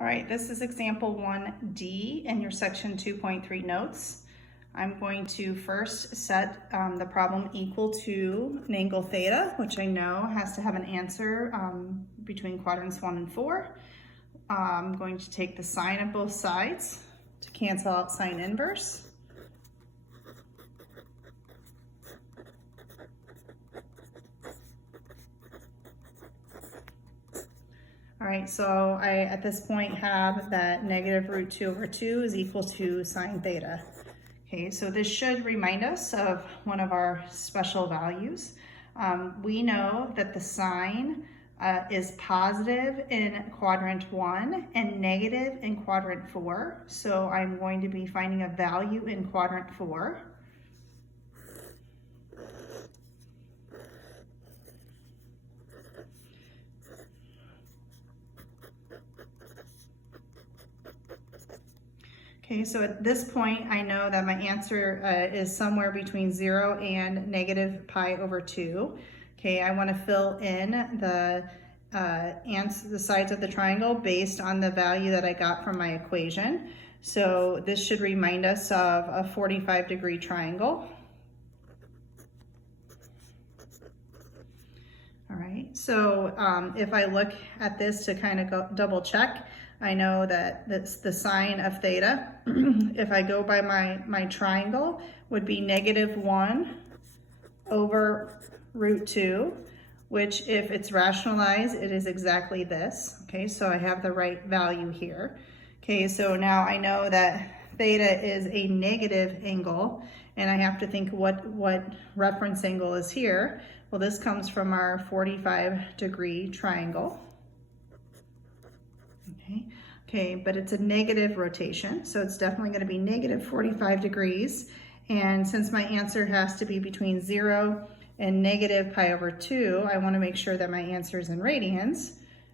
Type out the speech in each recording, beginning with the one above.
All right, this is example 1D in your section 2.3 notes. I'm going to first set the problem equal to an angle theta, which I know has to have an answer between quadrants 1 and 4. I'm going to take the sine of both sides to cancel out sine inverse. All right, so I, at this point, have that negative root 2 over 2 is equal to sine theta. Okay, so this should remind us of one of our special values. We know that the sine is positive in quadrant 1 and negative in quadrant 4. So I'm going to be finding a value in quadrant 4. Okay, so at this point, I know that my answer is somewhere between 0 and negative pi over 2. Okay, I want to fill in the sides of the triangle based on the value that I got from my equation. So this should remind us of a 45-degree triangle. All right, so if I look at this to kind of double check, I know that that's the sine of theta. If I go by my triangle, would be negative 1 over root 2, which if it's rationalized, it is exactly this. Okay, so I have the right value here. Okay, so now I know that theta is a negative angle, and I have to think what reference angle is here. Well, this comes from our 45-degree triangle. Okay, but it's a negative rotation, so it's definitely going to be negative 45 degrees. And since my answer has to be between 0 and negative pi over 2, I want to make sure that my answer is in radians.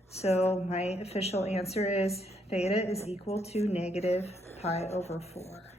So my official answer is theta is equal to negative pi over 4.